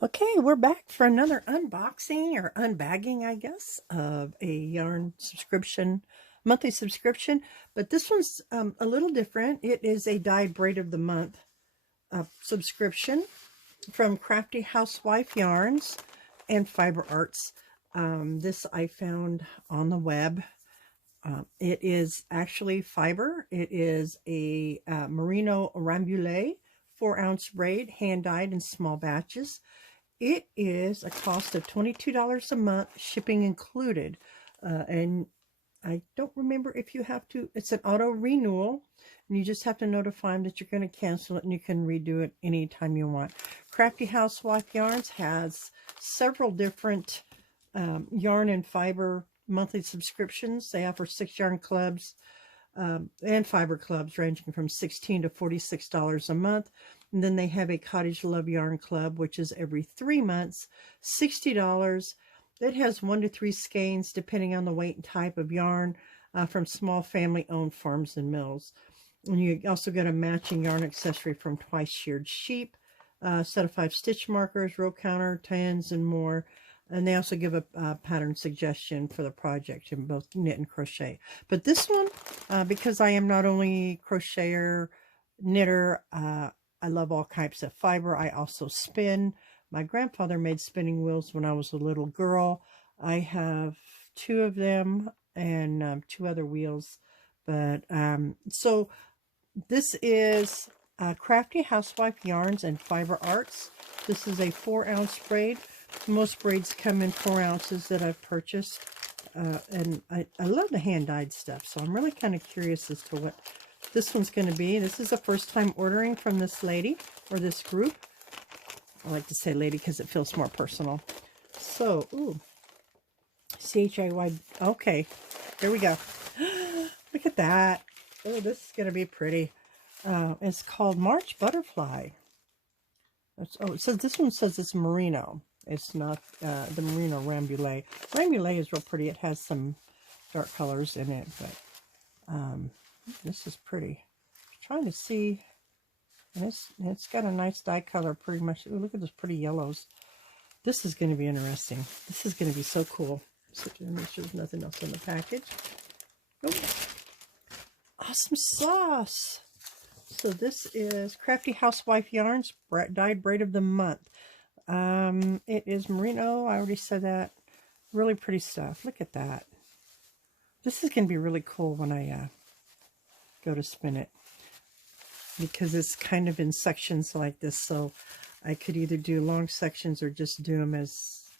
Okay, we're back for another unboxing or unbagging, I guess, of a yarn subscription, monthly subscription. But this one's a little different. It is a dyed braid of the month subscription from Crafty Housewife Yarns and Fiber Arts. This I found on the web. It is actually fiber. It is a merino rambouillet 4-ounce braid, hand dyed in small batches. It is a cost of $22 a month, shipping included. And I don't remember if you have to, it's an auto renewal, and you just have to notify them that you're going to cancel it, and you can redo it anytime you want. Crafty Housewife Yarns has several different yarn and fiber monthly subscriptions. They offer 6 yarn clubs and fiber clubs ranging from $16 to $46 a month. And then they have a Cottage Love Yarn Club, which is every 3 months, $60. It has 1 to 3 skeins, depending on the weight and type of yarn, from small family-owned farms and mills. And you also get a matching yarn accessory from Twice Sheared Sheep, set of 5 stitch markers, row counter, tans, and more. And they also give a pattern suggestion for the project in both knit and crochet. But this one, because I am not only crocheter, knitter, I love all types of fiber. I also spin. My grandfather made spinning wheels when I was a little girl. I have 2 of them and 2 other wheels. But so this is Crafty Housewife Yarns and Fiber Arts. This is a 4-ounce braid. Most braids come in 4 ounces that I've purchased. And I love the hand-dyed stuff, so I'm really kind of curious as to what this one's going to be. This is the first time ordering from this lady, or this group. I like to say lady because it feels more personal. So, ooh. C-H-A-Y. Okay, here we go. Look at that. Oh, this is going to be pretty. It's called March Butterfly. It says, this one says it's merino. It's not the merino rambouillet. Rambouillet is real pretty. It has some dark colors in it, but this is pretty. I'm trying to see, and it's got a nice dye color, pretty much. Ooh, look at those pretty yellows. This is going to be interesting. This is going to be so cool. So make sure there's nothing else in the package. Oh, awesome sauce. So this is Crafty Housewife Yarns dyed braid of the month. It is merino. I already said that. Really pretty stuff. Look at that. This is going to be really cool when I go to spin it, because it's kind of in sections like this, so I could either do long sections or just do them as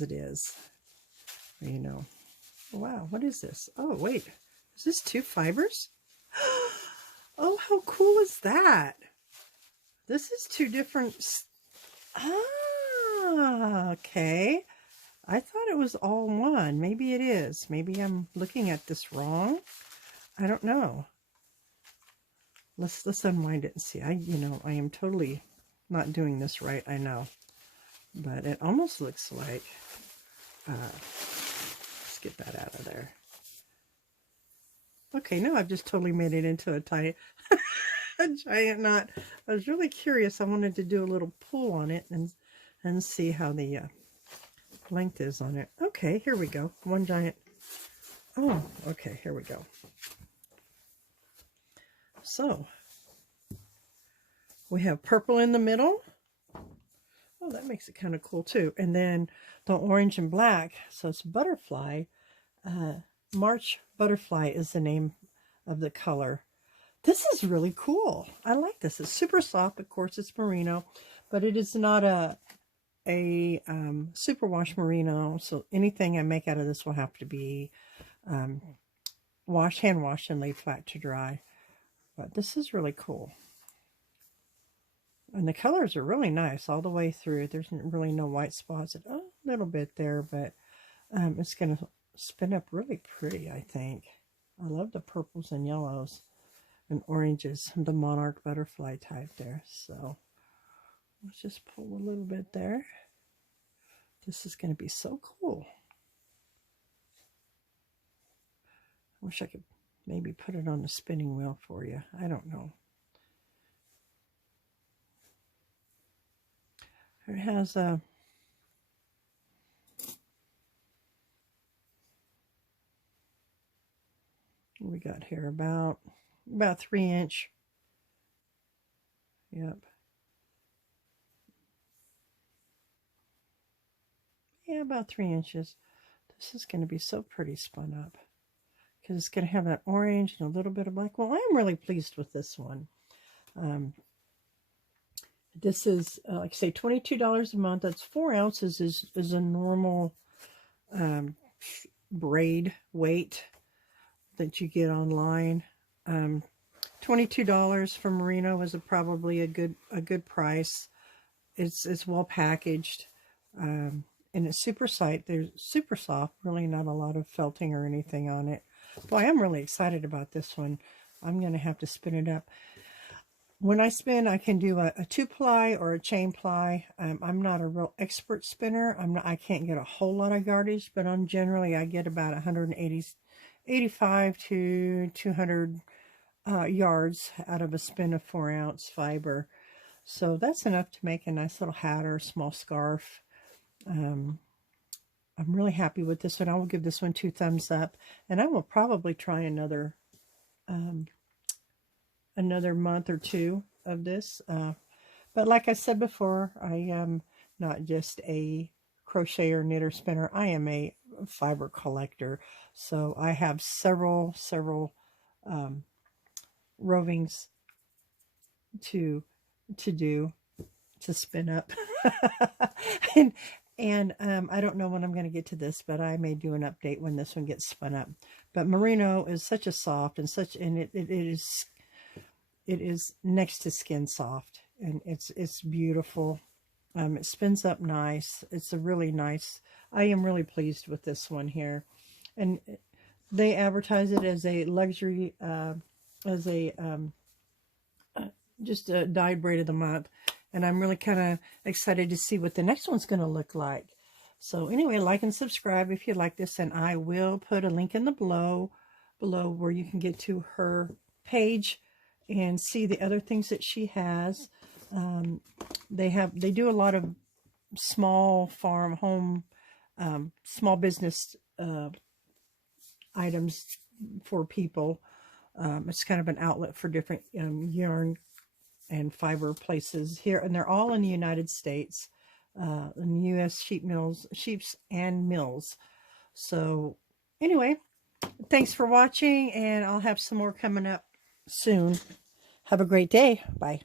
it is, you know. Wow, what is this? Oh, wait, is this 2 fibers? Oh, how cool is that? This is 2 different. Okay. I thought it was all one. Maybe it is. Maybe I'm looking at this wrong. I don't know. Let's unwind it and see. I am totally not doing this right, I know. But it almost looks like, let's get that out of there. Okay, no, I've just totally made it into a giant knot. I was really curious. I wanted to do a little pull on it and see how the length is on it. Okay, here we go. One giant. Oh, okay, here we go. So we have purple in the middle. Oh, that makes it kind of cool too. And then the orange and black. So it's butterfly. March Butterfly is the name of the color. This is really cool. I like this. It's super soft. Of course, it's merino, but it is not a superwash merino, so anything I make out of this will have to be hand washed and laid flat to dry. But this is really cool, and the colors are really nice all the way through. There's really no white spots. A little bit there, but it's going to spin up really pretty, I think. I love the purples and yellows and oranges, the monarch butterfly type there. So let's just pull a little bit there. This is going to be so cool. I wish I could maybe put it on the spinning wheel for you. I don't know. It has a we got here about 3-inch. Yep. Yeah, about 3 inches. This is going to be so pretty spun up because it's going to have that orange and a little bit of black. Well, I'm really pleased with this one. This is, like I say, $22 a month. That's 4 ounces is a normal braid weight that you get online. $22 for merino is probably a good price. It's well packaged, and it's super soft. There's super soft. Really, not a lot of felting or anything on it. Boy, I'm really excited about this one. I'm gonna have to spin it up. When I spin, I can do a 2-ply or a chain ply. I'm not a real expert spinner. I can't get a whole lot of yardage, but generally I get about 85 to 200 yards out of a spin of 4-ounce fiber. So that's enough to make a nice little hat or a small scarf. I'm really happy with this one. I will give this one 2 thumbs up, and I will probably try another month or 2 of this. But like I said before, I am not just a crocheter, knitter, spinner. I am a fiber collector. So I have several rovings to spin up. and I don't know when I'm going to get to this, but I may do an update when this one gets spun up. But merino is such a soft and it is next to skin soft, and it's beautiful. It spins up nice. It's a really nice. I am really pleased with this one here, and they advertise it as a luxury, just a dyed braid of the month, and I'm really kind of excited to see what the next one's going to look like. So anyway, like and subscribe if you like this, and I will put a link in the below where you can get to her page and see the other things that she has. They do a lot of small farm, home, small business items for people. It's kind of an outlet for different yarn and fiber places here, and they're all in the United States, in the U.S. sheeps and mills. So anyway, thanks for watching, and I'll have some more coming up soon. Have a great day. Bye.